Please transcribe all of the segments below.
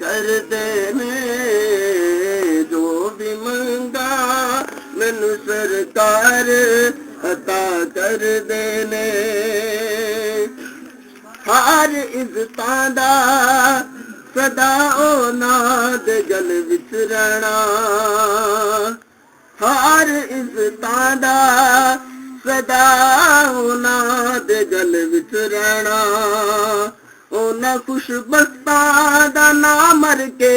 कर देने जो भी मंगा मैनू सरकार अता कर देने। हर इज्जतां दा सदा ओना दे गल विच रहना, हर इज्जतां दा सदा ओना दे गल विच रहना। ओना खुशबख्तां दा ना मर के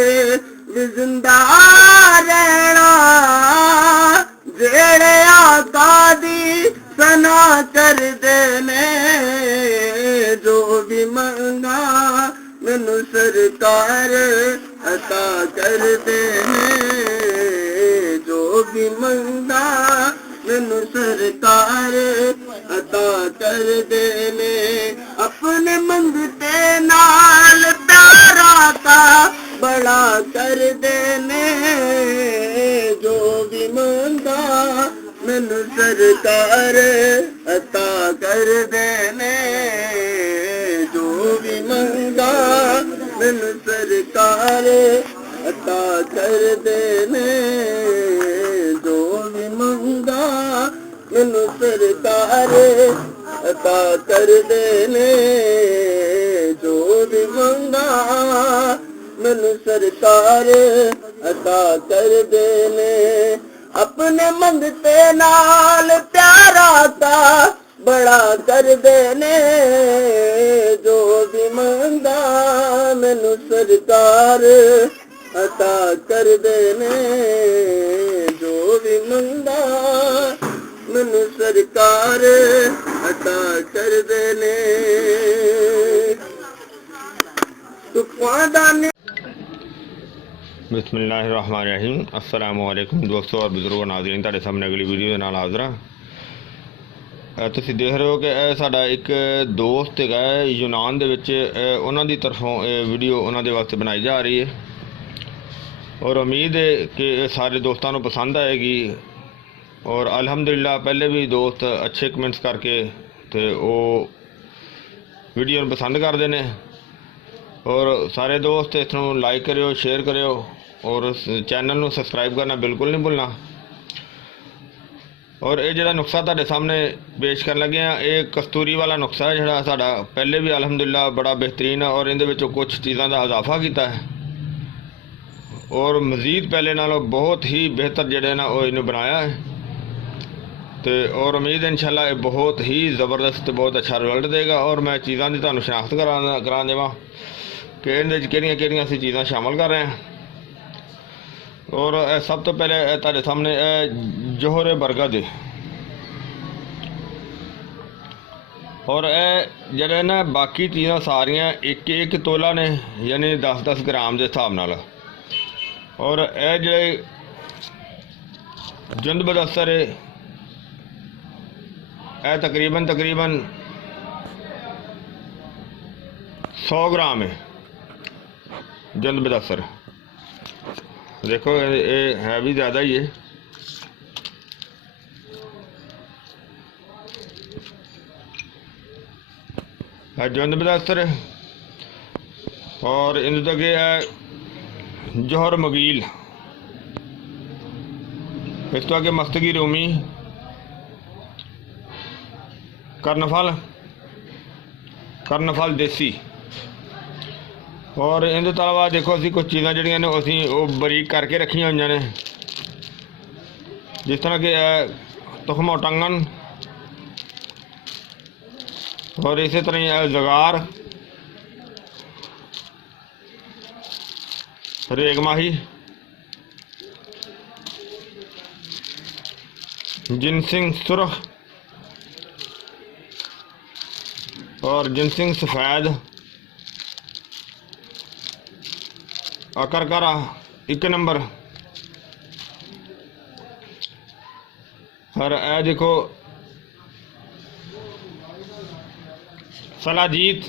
भी जिंदा रहना, जेड़े आका दी सना कर देने जो भी मंगा मैनू सरकार अता कर देने। जो भी मंगा मैनू सरकार अता कर देने। अपने मंगते नाल प्यारा का बड़ा कर देने। जो भी मंगा मैनू सरकार अता कर देने। जो भी मंगा मैनू सरकार अता कर देने। जो भी मंगा मैनू सरकार अता कर देने। जो भी मंगा मैनू सरकार अता कर देने। अपने मंगते नाल प्यारा का बड़ा कर देने। जो भी मंगा मैनू सरकार अता कर देने। जो भी मंगा मैनू सरकार अता कर देने। बिस्मिल्लाहिर्रहमानिर्रहीम। अस्सलामु अलैकुम दोस्तों और बुजुर्गों नाज़रीन, तुहाडे सामने अगली वीडियो दे नाल हाज़र हां। तुसीं देख रहे हो कि यह साडा एक दोस्त है यूनान दे विच, उन्हां दी तरफों वीडियो उन्हां दे वास्ते बनाई जा रही है और उम्मीद है कि सारे दोस्तों को पसंद आएगी। और अल्हम्दुलिल्लाह पहले भी दोस्त अच्छे कमेंट्स करके तो वो वीडियो पसंद करते हैं। और सारे दोस्त इस लाइक करो, शेयर करो और चैनल को सब्सक्राइब करना बिल्कुल नहीं भूलना। और ये जो नुस्खा तुहाडे सामने पेश कर लगे हैं, ये कस्तूरी वाला नुस्खा है जोड़ा साडा पहले भी अल्हम्दुलिल्लाह बड़ा बेहतरीन है और इहदे विचों कुछ चीज़ों का इजाफा किया है और मज़ीद पहले नालों बहुत ही बेहतर जोड़े ना वो इन्हें बनाया है। तो और उम्मीद है इंशाल्लाह ये बहुत ही ज़बरदस्त बहुत अच्छा रिजल्ट देगा। और मैं चीज़ों की तुहानूं शनाख्त करा देवां कि इहदे किहड़ियां असीं चीज़ां शामिल कर रहे हैं। और सब तो पहले तुहाडे सामने जोहर बरगद है और जेह्ड़े ना बाकी चीज़ां सारियां एक एक तोला ने, यानी 10-10 ग्राम के हिसाब नाल। और यह जे जुंद बदस्तर है यह तकरीबन 100 ग्राम है जुंद बदस्तर। देखो ये है भी ज़्यादा ही है। जुंद बदस्तर और इन तक है जोहर मगील, इस तो आगे मस्तगी रोमी, करनफल देसी। और इन अलावा देखो असी कुछ चीज़ां जड़ियां ने असी वो बरीक करके रखियां हुई ने, जिस तरह के तुखमो टंगन और इसी तरह जगार, रेगमाही, जिनसिंग सुरख और जिनसिंग सफ़ेद, अकरकरा 1 नंबर। और ए देखो सलाजीत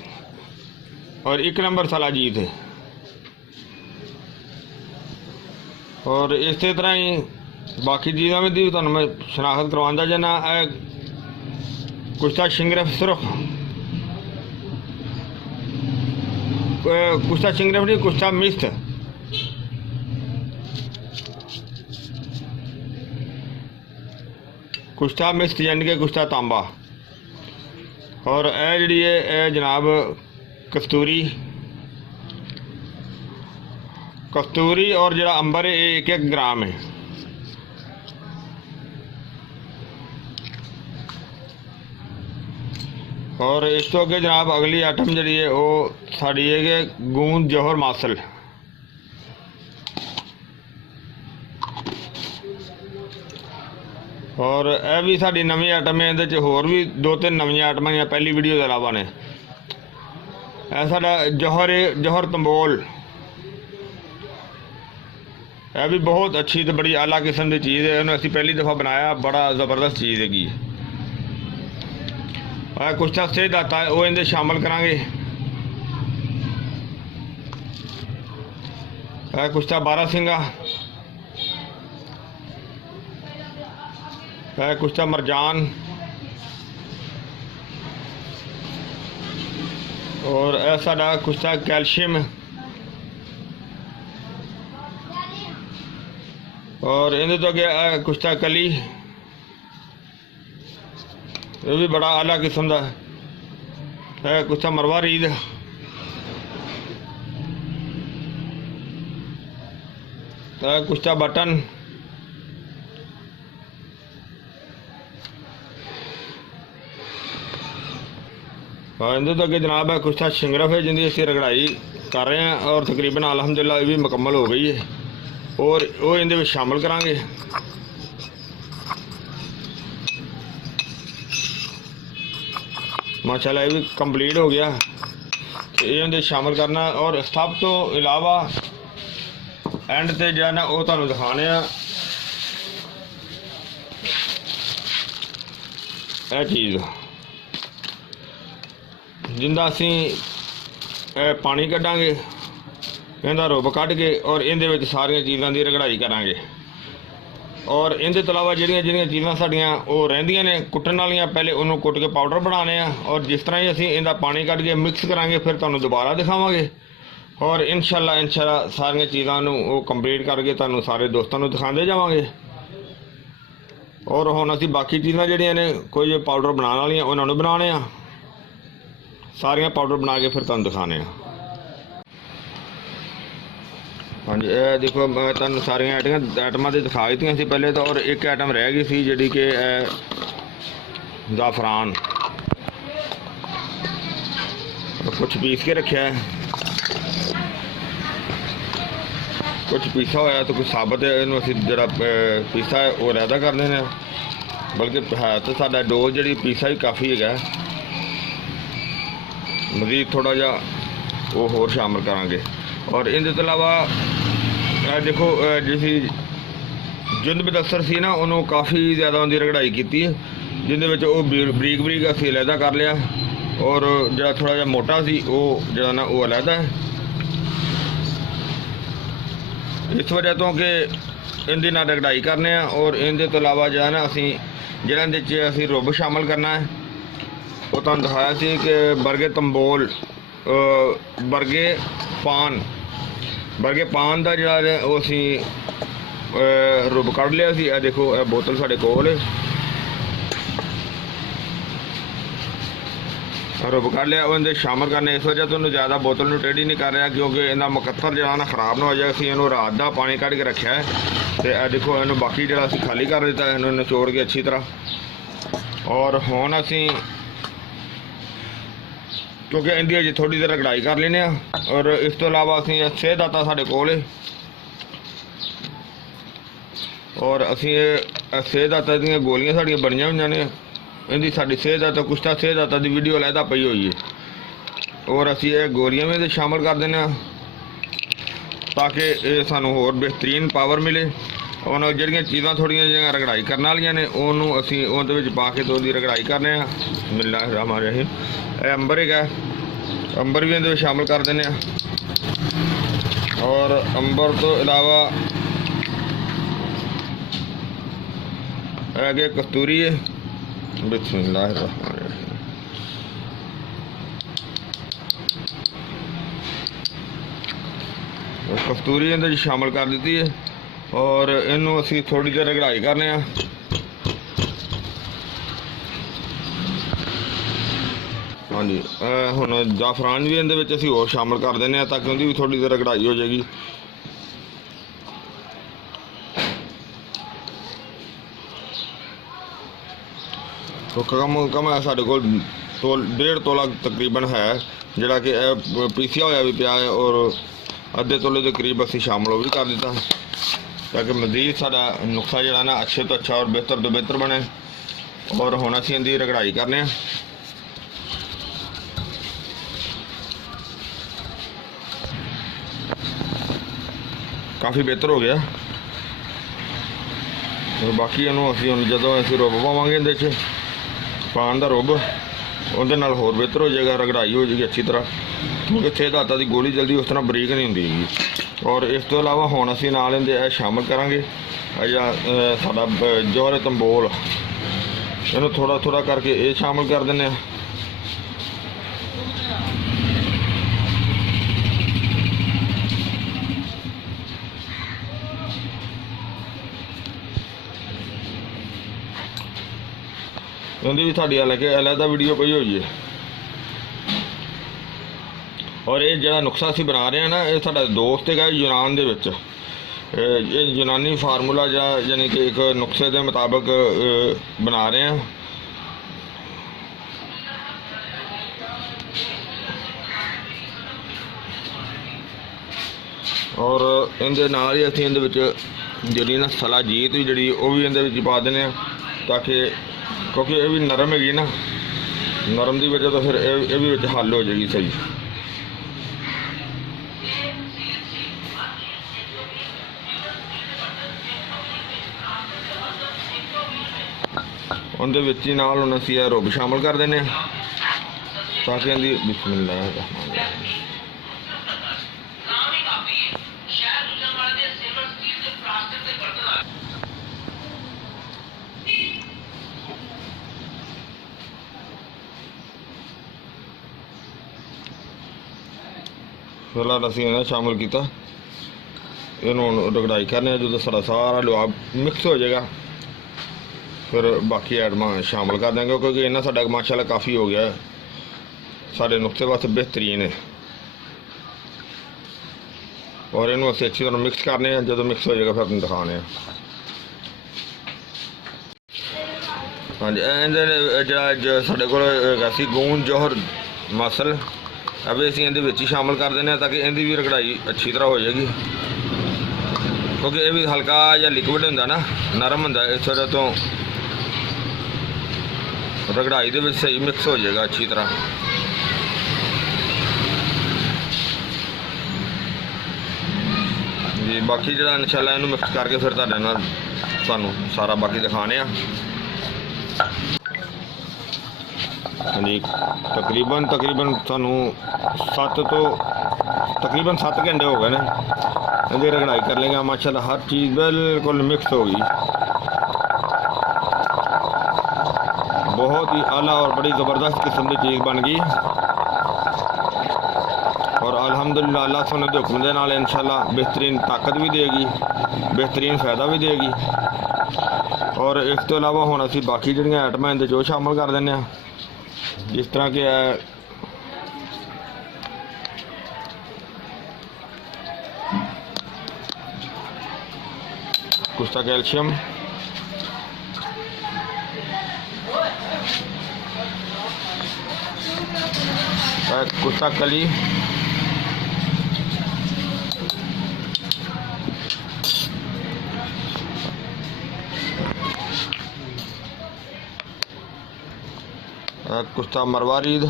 और 1 नंबर सलाजीत है। और इस तरह ही बाकी चीज़ों में भी तुहानूं मैं शनाख्त करवांदा जाना। कुश्ता शिंगरफ सुरख कुश्ता चिंगरफ नहीं, कुश्ता मिस्त। कुश्ता मिस्त यानी कि कुश्ता तांबा। और यह जी है जनाब कस्तूरी, कस्तूरी और जरा अंबर है 1-1 ग्राम है। और इस तो अगे जनाब अगली आइटम जी है वो साड़ी है कि गूंद जौहर मासल। और यह भी साड़ी नवी आइटम है, ये होर भी 2-3 नवीं आइटम हैं पहली वीडियो के अलावा ने। यह साड़ा जौहर है, जौहर तंबोल। यह भी बहुत अच्छी तो बड़ी आला किस्म की चीज़ है, उन्हें असी पहली दफ़ा बनाया, बड़ा ज़बरदस्त चीज़ हैगी। कुश्ता सेहत आता है वो इनके शामिल करांगे। कुश्ता बारासिंगा, कुश्ता मरजान और साडा कुश्ता कैल्शियम। और इन्हें तो अगे कुश्ता कली, ये भी बड़ा आला किस्म का है। कुश्ता मरवा रीद, कुश्ता बटन, और इनके तो अगे जनाब है कुश्ता शिंगरफ है जिनकी असं रगड़ाई कर रहे हैं और तकरीबन अल्हम्दुलिल्लाह ये भी मुकम्मल हो गई है। और वो इनके शामिल करांगे। माशाल्लाह ये भी कंप्लीट हो गया, ये इनके शामिल करना। और सब तो इलावा एंड से जो है ना वो तुहानू दिखाने चीज़ जिंदा असी पानी कढ़ांगे, इनका रुब कढ़ के और इहदे सारिया चीज़ों की रगड़ाई करांगे। और इनके तो अलावा ਜਿਹੜੀਆਂ चीज़ां साड़ियाँ वो रहिंदियां ने कुट्टण वालियां, पहले उन्होंने कुट के पाउडर बनाने और जिस तरह ही असी इनका पानी कढ़ के मिक्स करांगे फिर तुहानू दोबारा दिखावांगे। और इंशाअल्लाह सारिया चीज़ों वो कंप्लीट करके तुहानू सारे दोस्तों को दिखाते जावांगे। और हुण असी बाकी चीज़ां ਜਿਹੜੀਆਂ ने कोई पाउडर बनाने वालियां उन्होंने बनाने सारिया पाउडर बना के फिर तुहानू दिखाने। हाँ जी, देखो मैं तुहानू सारिया आइटमां तो दिखा दी सी पहले तो। और एक आइटम रह गई सी जी कि जाफरान, कुछ पीस के रखा है, कुछ पीसा होया तो कुछ साबत है। इनू असी जरा पीसा है वो रहता कर देने, बल्कि है तो साडा डोज जी पीसा ही काफ़ी है। मजीद थोड़ा जा वो होर शामिल करांगे। और इनके तो अलावा देखो जिसी जुंद बदसर सी ना उन्होंने काफ़ी ज़्यादा उनकी रगड़ाई की, जिंदे वो बरीक बरीक असी अलहदा कर लिया। और जो थोड़ा जा मोटा सी वो जो ना वो अलहदा है, इस वजह तो कि इनकी ना रगड़ाई करने। और इनके तो अलावा जो है ना असी जिन्हें असी रुब शामिल करना है वो तुहानू दिखाया सी कि बर्गे तंबोल, बर्गे पान का जोड़ा वो असी रुब कढ़ लिया सी। देखो बोतल साढ़े कोल रुब कढ़ लिया, उन्हें शामिल करने। इस वजह तो ज़्यादा बोतल में टेढ़ी नहीं कर रहा क्योंकि इनका मुकत्तर जो ना खराब ना हो जाए। असी इन्हों रात का पानी कढ़ के रखा है तो देखो इन्हों बाकी जो असी खाली कर दिता है, इन्हों निचोड़ के अच्छी तरह। और हुण असी क्योंकि इनकी अजे थोड़ी देर रगड़ाई कर लेने। और इस तो अलावा असी सेहत आता साढ़े कोल, और असी सेहत आता दी गोलियां साड़ियां बनिया हुई ने। इनकी साड़ी सेहत आता कुश्ता सेहत आता की वीडियो अलहदा पई हुई है। और असी ये गोलियां भी शामिल कर देने ताकि सानू होर बेहतरीन पावर मिले। और जड़ियाँ चीज़ां थोड़ियां जिहियां रगड़ाई करने वालियां ने उन्होंने असी उहदे विच पा के तो उसकी रगड़ाई करने। बिस्मिल्लाहिर्रहमानिर्रहीम। अंबर है, अंबर भी इहदे शामिल कर देने। और अंबर तो अलावा आगे कस्तूरी है। बिस्मिल्लाहिर्रहमानिर्रहीम। कस्तूरी इहदे शामिल कर दी है और इनू असी थोड़ी देर रगड़ाई करने। हाँ जी, हुण जाफरान भी इहदे विच असी होर शामिल कर देने ताकि उहदी भी थोड़ी देर रगड़ाई हो जाएगी। तो कम साढ़े कोल 1.5 तोला तकरीबन है जिहड़ा कि पीसिया होया भी पिया है और अद्धे तोले के करीब असी शामिल वो भी कर दिता ताकि मजीद साडा नुस्खा जिहड़ा ना अच्छे तो अच्छा और बेहतर तो बेहतर बने। और हुण असी इहदी रगड़ाई करने। काफ़ी बेहतर हो गया और बाकी इनू असी हुण जदों असी रुब पावांगे इहदे च पान दा रुब उहदे नाल होर बेहतर हो जाएगा, रगड़ाई हो जाएगी अच्छी तरह क्योंकि इत्थे धाता की गोली जल्दी उस तरह बरीक नहीं होंदी। और इस तो इलावा हुण असी नाल इहदे शामिल करांगे साडा जौहर तंबोल, इहनूं थोड़ा थोड़ा करके ये शामिल कर दिंदे आ। उनकी भी साड़ी अलहदा वीडियो पई हुई है। और ये जो नुस्खा असी बना रहे हैं ना, ये साडा दोस्त है यूनान दे विच, ये यूनानी फार्मूला यानी कि एक नुस्खे के मुताबिक बना रहे हैं। और इहदे नाल ही असीं इहदे विच जिहड़ी ना सलाजीत भी जिहड़ी वो भी इहदे विच पा दिंदे आ ताकि क्योंकि ये भी नरम हैगी ना, नरम की वजह तो फिर ये भी विच हल हो जाएगी सही। उनके विच ही नाल हुण असीं रुब शामिल कर देने ताकि इहदी बिस्मिल्लाह फिलहाल असीं इन्हें शामिल किया। इन्हों रगड़ाई करने जो सारा सारा लुआब मिक्स हो जाएगा फिर बाकी आइटम शामिल कर देंगे क्योंकि इन्ना साडा माशाल्लाह काफ़ी हो गया है, साढ़े नुस्खे वास्ते बेहतरीन है। और इन्हों असीं अच्छी तरह मिक्स करने जो मिक्स हो जाएगा फिर अपने दिखाने। हाँ जी, जो साढ़े को गूंद जौहर मसल अभी असीं इहदे विच ही शामिल कर देने ताकि इहदी भी रगड़ाई अच्छी तरह हो जाएगी क्योंकि ये भी हल्का या लिक्विड हुंदा ना, नरम हुंदा, इस वजह तो रगड़ाई दे विच सही मिक्स हो जाएगा अच्छी तरह। जी बाकी जो इंशाल्लाह इहनूं मिक्स करके फिर तुहाडे नाल सानूं सारा बाकी दिखाने आ। जी तकरीबन सानू 7 घंटे हो गए ने इहदी रगड़ाई कर लेंगे माशाल्लाह, हर चीज़ बिल्कुल मिक्स हो गई, बहुत ही आला और बड़ी ज़बरदस्त किस्म की चीज़ बन गई। और अल्हम्दुलिल्लाह अल्लाह सुने के हुक्म दे नाल इंशाल्लाह बेहतरीन ताकत भी देगी, बेहतरीन फ़ायदा भी देगी। और इस तो इलावा हुण असीं बाकी जिहड़ियां आइटमां इहदे च शामिल कर दिंदे आ जिस तरह के कुस्ता कैल्शियम, कुस्ता कली, कुस्ता मरवारीद,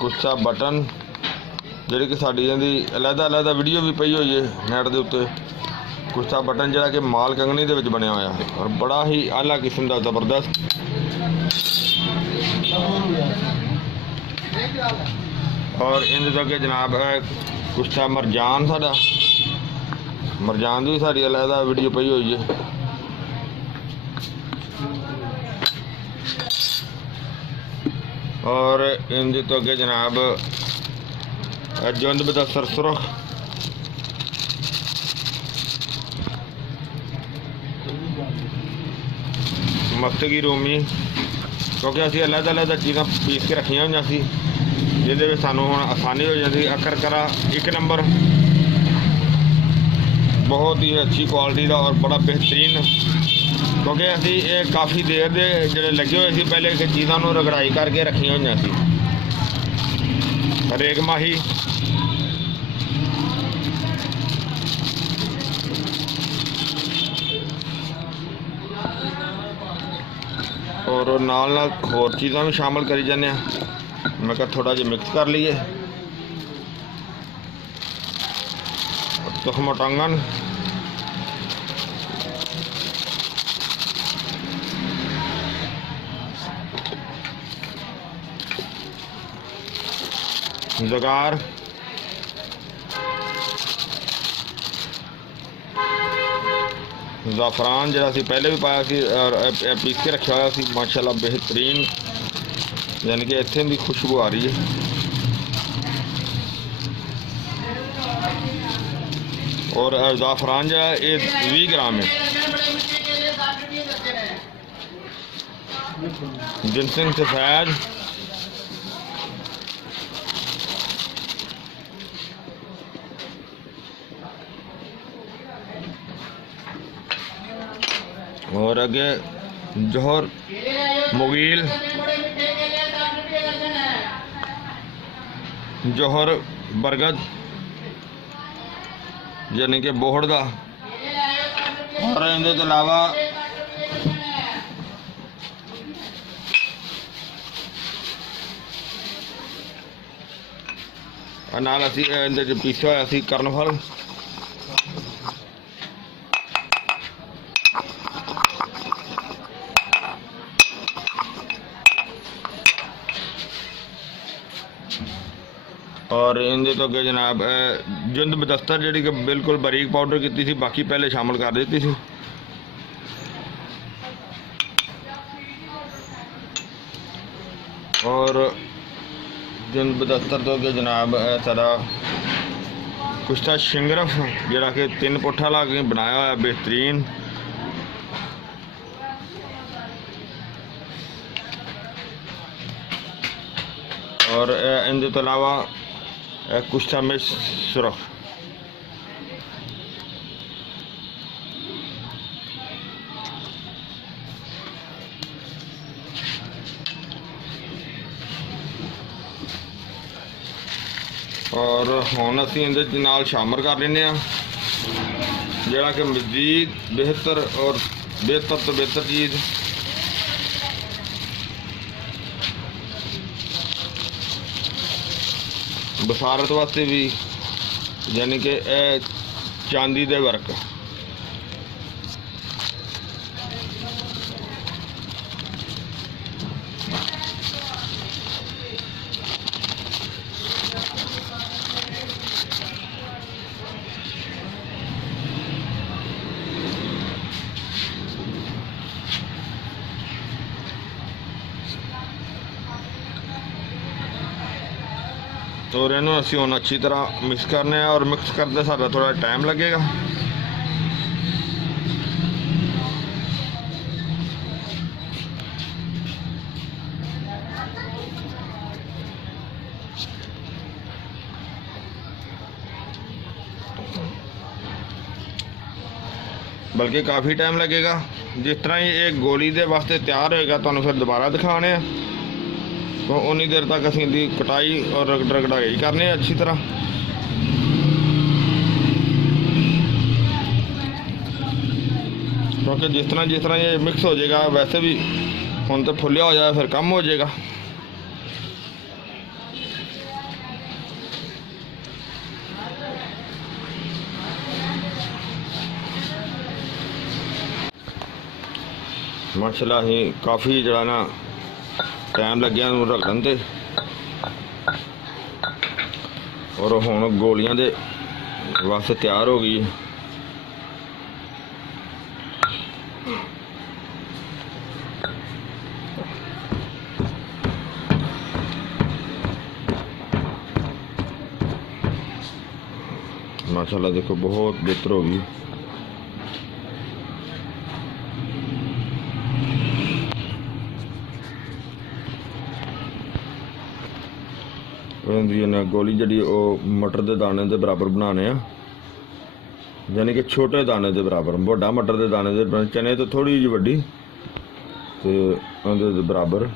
कुस्ता बटन जी कि साड़ी अलहदा वीडियो भी पई हुई है नैट के उत्ते। कुस्ता बटन जोड़ा कि माल कंगनी के बनया हुआ और बड़ा ही आला किस्म का जबरदस्त। और इन के जनाब है कुस्ता मरजान, साडा मरजान की साड़ी अलहदा वीडियो पई हुई है। और इनके तो अगे जनाब जुंद बदस्तर सुरख, मस्तगी रोमी, क्योंकि असी अलग अलग चीज़ां पीस के रखिया हुई सी जिहदे सानू हुण आसानी हो जाती। अकर करा एक नंबर, बहुत ही अच्छी क्वालिटी का और बड़ा बेहतरीन, क्योंकि असी ये काफ़ी देर दे जिहड़े लगे हुए सी पहले चीज़ों को रगड़ाई करके रखिया हुई सी। हरेक माही और नाल नाल होर चीज़ां भी शामिल करी जाने। मैं कहा थोड़ा जिहा मिक्स कर लीए। तुखम टांगन, ज़गार, ज़ाफ़रान जो असी पहले भी पाया सी और पीस के रखा हुआ सी माशाल्लाह बेहतरीन, यानी कि इत्थे भी खुशबू आ रही है। और ज़ाफ़रान जो है ये 20 ग्राम है। जिनसिंग सफ़ेद, और अगे जौहर मुगील, जौहर बरगद यानी कि बोहड़ का, और इनके अलावा नाल असी इहदे पीसा होया सी कर्नफल, और इनके तो अगे जनाब जुंद बदस्तर जी बिल्कुल बारीक पाउडर की थी, बाकी पहले शामिल कर दी थी। और जुंद बदस्तर तो अगे जनाब सारा कुश्ता शिंगरफ जरा कि 3 पुट्ठा ला के बनाया हुआ बेहतरीन। और इनके तो अलावा कुश्ता में सुरख, और हुण असीं इहदे नाल शामिल कर लेने जिहड़ा कि मज़ीद बेहतर और बेहतर तो बेहतर चीज़ बसारत वास्ते भी, यानी कि चांदी दे वर्क। और इन्हों असी हुण अच्छी तरह मिक्स करने, और मिक्स करते साडा थोड़ा टाइम लगेगा। बल्कि काफ़ी टाइम लगेगा। जिस तरह ही एक गोली के वास्ते तैयार होएगा तो फिर दोबारा दिखाने, तो उन्नी देर तक असीं दी कटाई और रगड़ाई करने अच्छी तरह। क्योंकि जिस तरह ये मिक्स हो जाएगा, वैसे भी हुण तो फुलिया हो जाए फिर कम हो जाएगा। माशाल्लाह ही काफ़ी जरा ना टाइम लग्या रखन ते, और हुण गोलियां दे वास्ते तैयार हो गई। माशाल्लाह देखो बहुत बेहतर होगी। गोली जी मटर के दाने के बराबर बनाने, यानी कि छोटे दाने के बराबर, बड़ा मटर के दाने के चने तो थोड़ी जी वड्डी तो बराबर।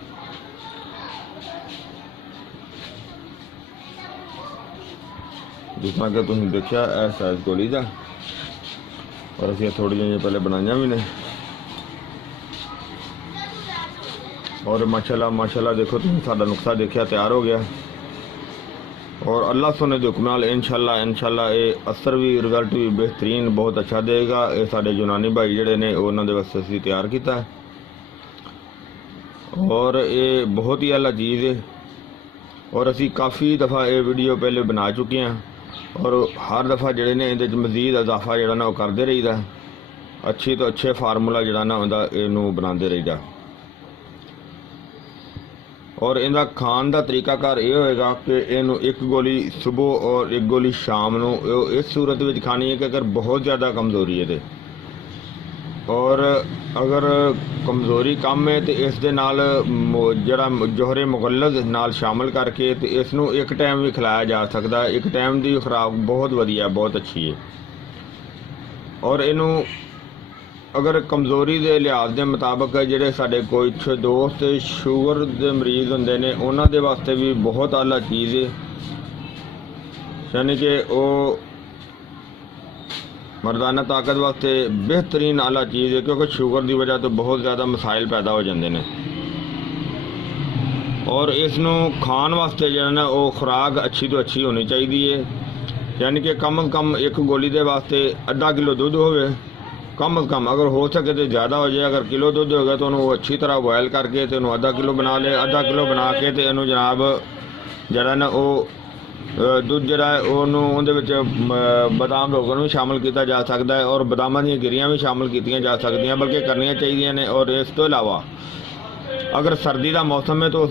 जिस तरह कि तुम देखा है साइज गोली का, और असी थोड़ी जी पहले बनाइया भी ने। और माशाल्लाह माशाल्लाह देखो तुम साडा नुस्खा देखा तैयार हो गया, और अल्लाह सोने के हुक्म नाल इंशाल्लाह ये असर भी रिजल्ट भी बेहतरीन बहुत अच्छा देगा। ये साडे यूनानी भाई जिहड़े ने उन्होंने वास्ते असीं तैयार किया है, और ये बहुत ही अला चीज़ है। और असी काफ़ी दफ़ा ये वीडियो पहले बना चुके हैं, और हर दफ़ा जिहड़े ने इहदे मज़ीद इजाफा जिहड़ा ना करते रहीदा, अच्छी तो अच्छे फार्मूला जिहड़ा ना उहदा इहनूं बनाते रहीदा। और इनका खान का तरीकाकार ये होएगा कि इनू एक गोली सुबह और एक गोली शाम नू इस सूरत में खानी है कि अगर बहुत ज़्यादा कमज़ोरी है तो, और अगर कमज़ोरी कम है तो इस दे नाल जड़ा जोहरे मुगल्लज़ नाल शामिल करके तो इसनू एक टाइम भी खिलाया जा सकता है। एक टाइम की खुराक बहुत वधिया बहुत अच्छी है। और इनू अगर कमज़ोरी के लिहाज के मुताबिक जोड़े साढ़े कुछ दोस्त शुगर के मरीज़ होंगे ने उन्होंने वास्ते भी बहुत आला चीज़ है, यानी कि वो मर्दाना ताकत वास्ते बेहतरीन आला चीज़ है, क्योंकि शुगर की वजह तो बहुत ज़्यादा मसाइल पैदा हो जाते हैं। और इसनू खान वास्ते जो है ना वो खुराक अच्छी तो अच्छी होनी चाहिए, यानी कि कम अज़ कम एक गोली के वास्ते आधा किलो दूध होवे कम अज़ कम, अगर हो सके तो ज़्यादा हो जाए। अगर किलो दूध होगा तो उन्होंने अच्छी तरह बॉयल करके तो इन्हों आधा किलो बना ले, आधा किलो बना के तो इन्हों जनाब जरा ना वो दूध जरा है उन्होंने बादाम रोगन भी शामिल किया जा सकता है, और बादाम दी गिरियाँ भी शामिल की जा सकती, बल्कि करनिया चाहिए ने। और इस तो इलावा अगर सर्दी का मौसम है तो उस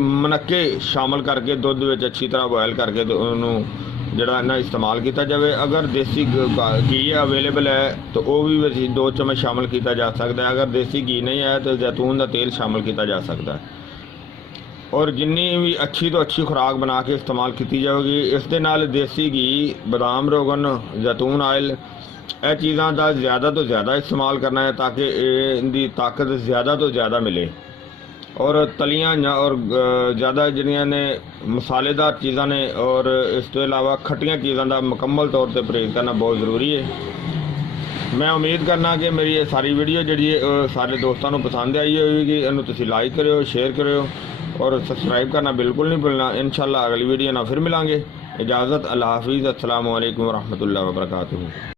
मनक्के शामिल करके दुध में अच्छी तरह बॉयल करके तो उन्होंने जड़ा ना इस्तेमाल किया जाए। अगर देसी घी अवेलेबल है तो वह भी 2 चम्मच शामिल किया जा सकता है। अगर देसी घी नहीं है तो जैतून का तेल शामिल किया जा सकता है। और जिन्नी भी अच्छी तो अच्छी खुराक बना के इस्तेमाल की जाएगी, इस दे नाल देसी घी, बादाम रोगन, जैतून आयल, यह चीज़ों का ज़्यादा तो ज़्यादा इस्तेमाल करना है ताकि इनकी ताकत ज़्यादा तो ज़्यादा मिले। और तलियाँ और ज़्यादा जिन्हें ने मसालेदार चीज़ा ने, और इस तो इलावा खट्टियाँ चीज़ों का मुकम्मल तौर पर परहेज़ करना बहुत ज़रूरी है। मैं उम्मीद करना कि मेरी ये सारी वीडियो जी सारे दोस्तों को पसंद आई होगी। इन्हों तुसीं लाइक करो, शेयर करो और सबसक्राइब करना बिल्कुल नहीं भूलना। इंशाल्लाह अगली वीडियो ना फिर मिलांगे। इजाज़त, अल्लाह हाफिज़, अस्सलामु अलैकुम वरहमतुल्लाहि वबरकातुहू।